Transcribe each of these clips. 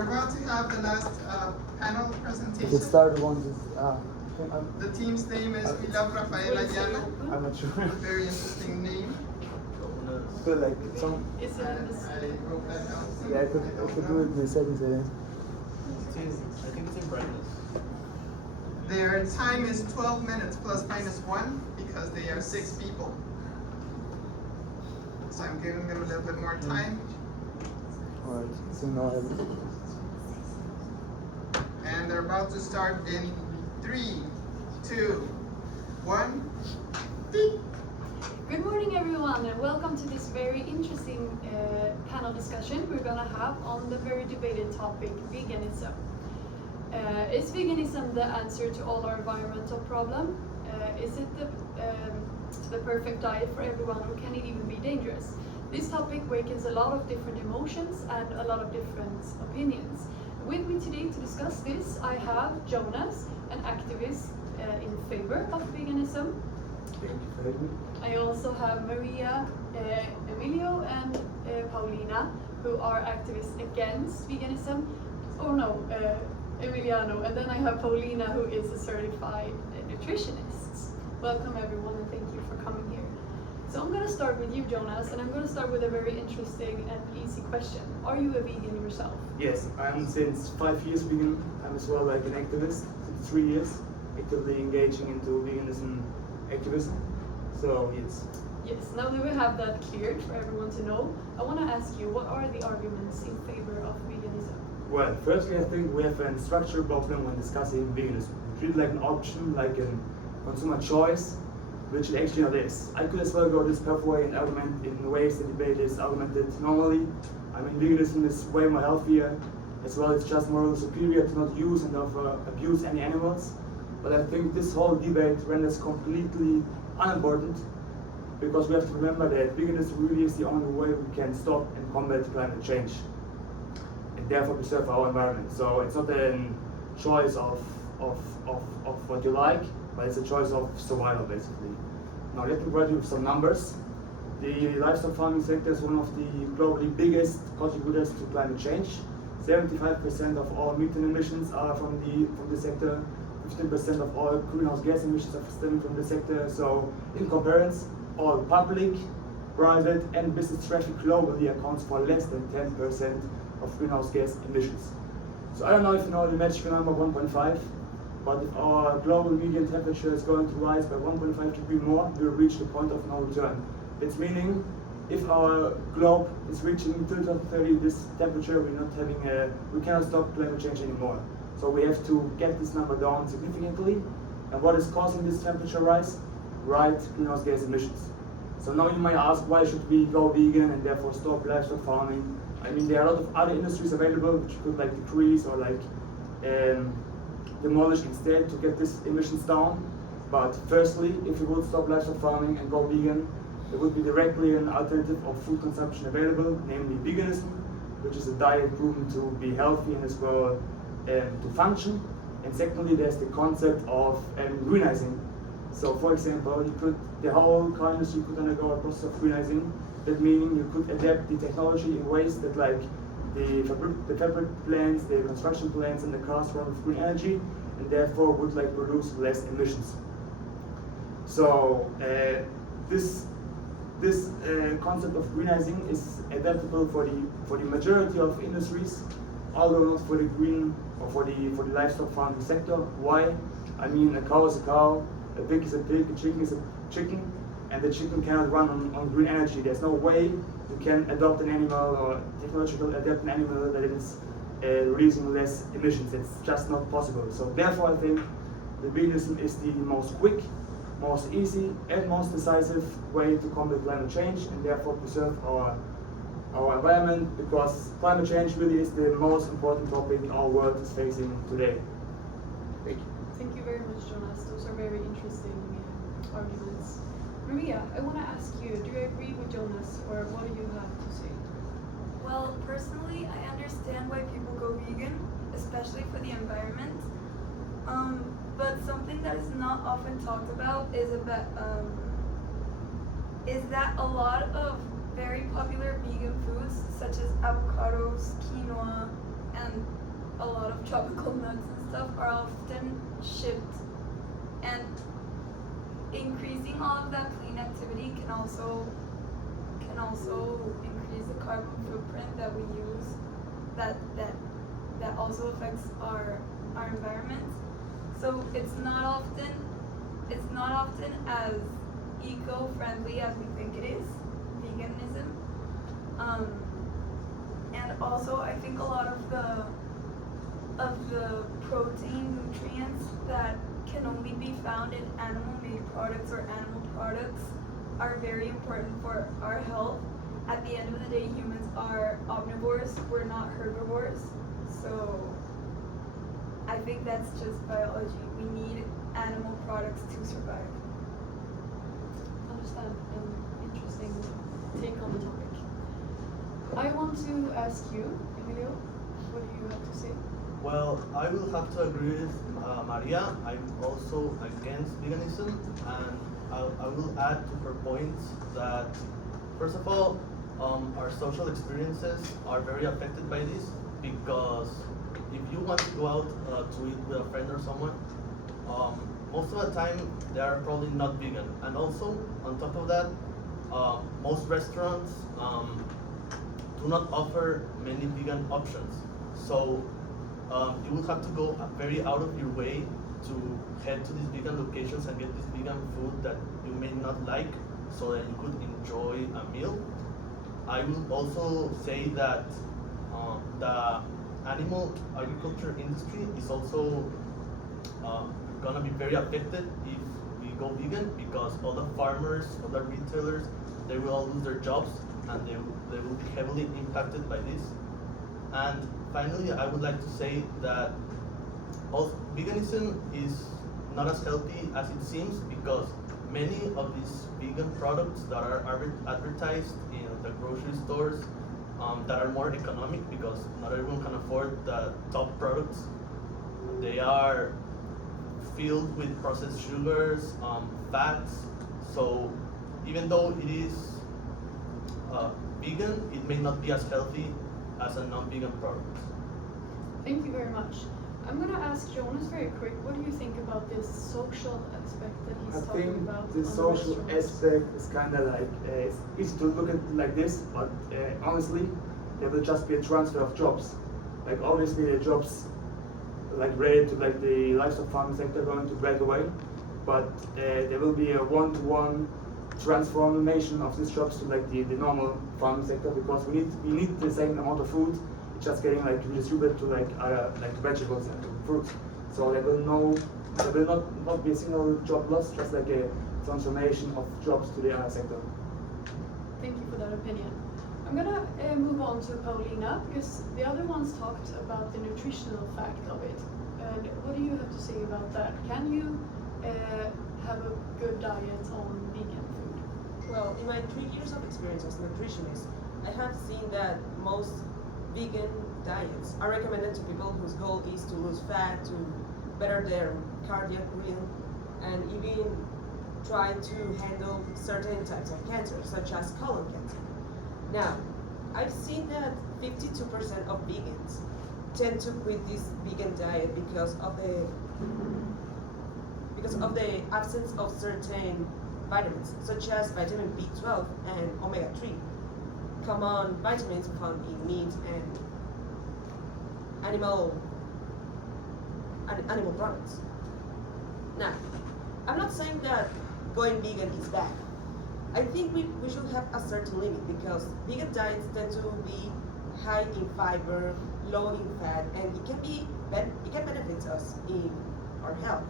we're about to have the last panel presentation. The start one is The team's name is We Love Rafaela Ayala. I'm not sure. Very interesting name. I feel like some. Is it in this? I wrote that down. Yeah, I could do it in the settings. I think it's in brightness. Their time is 12 minutes plus minus 1 because they are 6 people. So I'm giving them a little bit more time. Alright, so now I have. And they're about to start in 3, 2, 1. Beep. Good morning, everyone, and welcome to this very interesting panel discussion we're gonna have on the very debated topic, veganism. Is veganism the answer to all our environmental problem? Is it the perfect diet for everyone, or can it even be dangerous? This topic wakens a lot of different emotions and a lot of different opinions. With me today to discuss this, I have Jonas, an activist in favor of veganism. Thank you for having me. I also have Maria, Emilio, and Paulina, who are activists against veganism. Oh no, Emiliano. And then I have Paulina, who is a certified nutritionist. Welcome everyone, and thank you for coming here. So I'm going to start with you, Jonas, and I'm going to start with a very interesting and easy question. Are you a vegan yourself? Yes, I'm since 5 years vegan. I'm as well like an activist, since 3 years, actively engaging into veganism activism. So yes. Yes, now that we have that cleared for everyone to know, I want to ask you, what are the arguments in favor of veganism? Well, firstly, I think we have a structural problem when discussing veganism. We treat it like an option, like a consumer choice, which it actually not is. I could as well go this pathway and argument in ways the debate is argumented normally. I mean, veganism is way more healthier, as well it's just more superior to not use and abuse any animals. But I think this whole debate renders completely unimportant, because we have to remember that veganism really is the only way we can stop and combat climate change, and therefore preserve our environment. So it's not a choice of what you like, but it's a choice of survival, basically. Now let me provide you with some numbers. The livestock farming sector is one of the globally biggest contributors to climate change. 75% of all methane emissions are from the sector. 15% of all greenhouse gas emissions are stemming from the sector. So in comparison, all public, private and business traffic globally accounts for less than 10% of greenhouse gas emissions. So I don't know if you know the magical number 1.5, but if our global median temperature is going to rise by 1.5 degrees more, we will reach the point of no return. It's meaning if our globe is reaching 2030 this temperature, we cannot stop climate change anymore. So we have to get this number down significantly. And what is causing this temperature rise? Right, greenhouse gas emissions. So now you might ask, why should we go vegan and therefore stop livestock farming? I mean, there are a lot of other industries available which you could like decrease or like demolish instead to get these emissions down. But firstly, if you would stop livestock farming and go vegan, there would be directly an alternative of food consumption available, namely veganism, which is a diet proven to be healthy and as well to function. And secondly, there's the concept of greenizing. So for example, the whole car industry could undergo a process of greenizing. That meaning you could adapt the technology in ways that like the fabric plants, the construction plants and the cars run with green energy and therefore would like produce less emissions. So this concept of greenizing is adaptable for the majority of industries, although not for the green or for the livestock farming sector. Why? I mean, a cow is a cow, a pig is a pig, a chicken is a chicken, and the chicken cannot run on green energy. There's no way you can adopt an animal or technologically adapt an animal that is releasing less emissions. It's just not possible. So therefore I think the veganism is the most quick, most easy and most decisive way to combat climate change and therefore preserve our environment, because climate change really is the most important topic our world is facing today. Thank you. Thank you very much, Jonas. Those are very interesting arguments. Maria, I want to ask you, do you agree with Jonas, or what do you have to say? Well, personally, I understand why people go vegan, especially for the environment. But something that is not often talked about is that a lot of very popular vegan foods, such as avocados, quinoa, and a lot of tropical nuts and stuff are often shipped, and increasing all of that clean activity can also increase the carbon footprint that we use, that also affects our environment. So it's not often as eco-friendly as we think it is, veganism. And also I think a lot of the protein nutrients that can only be found in animal-made products or animal products are very important for our health. At the end of the day, humans are omnivores, we're not herbivores. So I think that's just biology. We need animal products to survive. Understand. Interesting take on the topic. I want to ask you, Emilio, what do you have to say? Well, I will have to agree with Maria. I'm also against veganism, and I will add to her points that, first of all, our social experiences are very affected by this, because if you want to go out to eat with a friend or someone, most of the time they are probably not vegan. And also, on top of that, most restaurants do not offer many vegan options. So you will have to go very out of your way to head to these vegan locations and get this vegan food that you may not like, so that you could enjoy a meal. I will also say that the animal agriculture industry is also gonna be very affected if we go vegan, because all the farmers, all the retailers, they will all lose their jobs, and they will be heavily impacted by this. And finally, I would like to say that veganism is not as healthy as it seems, because many of these vegan products that are advertised in the grocery stores that are more economic, because not everyone can afford the top products, they are filled with processed sugars, fats. So even though it is vegan, it may not be as healthy as a non-vegan product. Thank you very much. I'm gonna ask Jonas very quick, what do you think about this social aspect that he's I talking think about? the on social restaurants? aspect is kind of like, it's easy to look at it like this, but honestly, there will just be a transfer of jobs. Like obviously the jobs like related to like the livestock farming sector are going to break away, but there will be a one-to-one transformation of these jobs to like the normal farming sector, because we need the same amount of food, it's just getting like distributed to like other like vegetables and fruits. So there will not be a single job loss, just like a transformation of jobs to the other sector. Thank you for that opinion. I'm gonna move on to Paulina, because the other ones talked about the nutritional fact of it. And what do you have to say about that? Can you have a good diet on vegan food? Well, in my 3 years of experience as a nutritionist, I have seen that most vegan diets are recommended to people whose goal is to lose fat, to better their cardiac rhythm, and even try to handle certain types of cancer, such as colon cancer. Now, I've seen that 52% of vegans tend to quit this vegan diet because of the absence of certain vitamins, such as vitamin B12 and omega-3, common vitamins found in meat and animal products. Now, I'm not saying that going vegan is bad. I think we should have a certain limit, because vegan diets tend to be high in fiber, low in fat, and it can benefit us in our health.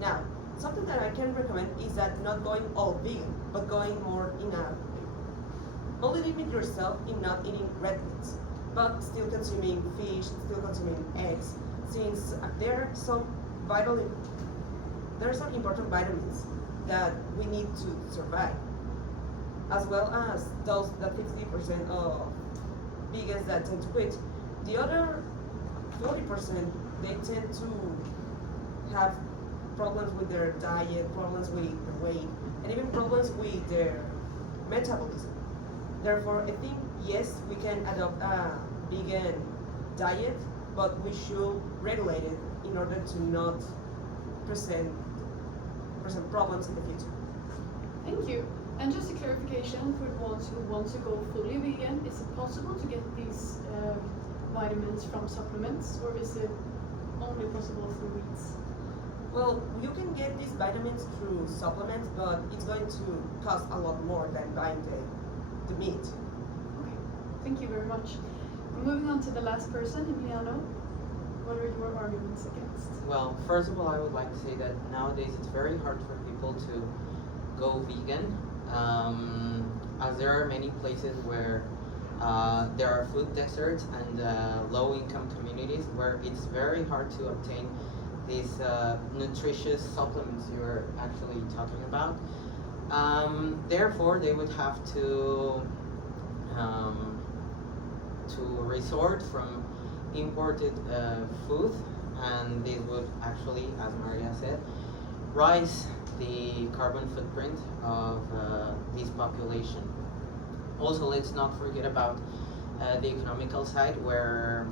Now, something that I can recommend is that not going all vegan, but going more in a only limit yourself in not eating red meats, but still consuming fish, still consuming eggs, since there are some important vitamins that we need to survive, as well as those that 50% of vegans that tend to quit. The other 40%, they tend to have problems with their diet, problems with their weight, and even problems with their metabolism. Therefore, I think yes, we can adopt a vegan diet, but we should regulate it in order to not present problems in the future. Thank you. And just a clarification for the ones who want to go fully vegan, is it possible to get these vitamins from supplements, or is it only possible through meats? Well, you can get these vitamins through supplements, but it's going to cost a lot more than buying the meat. Okay, thank you very much. Moving on to the last person, Emiliano. What are your arguments against? Well, first of all, I would like to say that nowadays it's very hard for people to go vegan, as there are many places where there are food deserts and low-income communities where it's very hard to obtain these nutritious supplements you're actually talking about. Therefore, they would have to resort from imported food, and this would actually, as Maria said, rise the carbon footprint of this population. Also, let's not forget about the economical side, where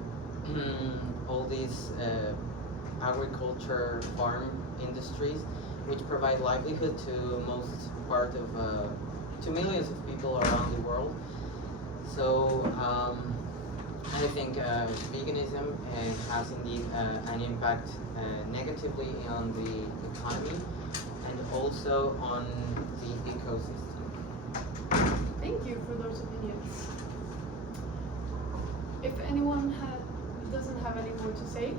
all these agriculture farm industries, which provide livelihood to to millions of people around the world. So I think veganism has indeed an impact negatively on the economy and also on the ecosystem. Thank you for those opinions. If anyone doesn't have any more to say,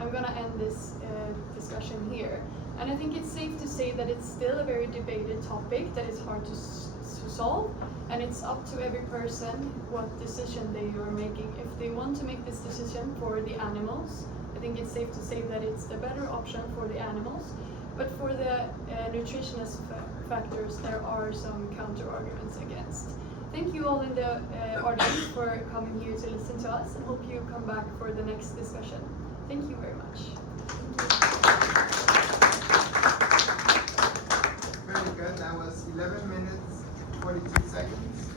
I'm gonna end this discussion here. And I think it's safe to say that it's still a very debated topic that is hard to solve, and it's up to every person what decision they are making. If they want to make this decision for the animals, I think it's safe to say that it's the better option for the animals. But for the nutritionist factors, there are some counter arguments against. Thank you all in the audience for coming here to listen to us, and hope you come back for the next discussion. Thank you very much. Very good. That was 11 minutes, 42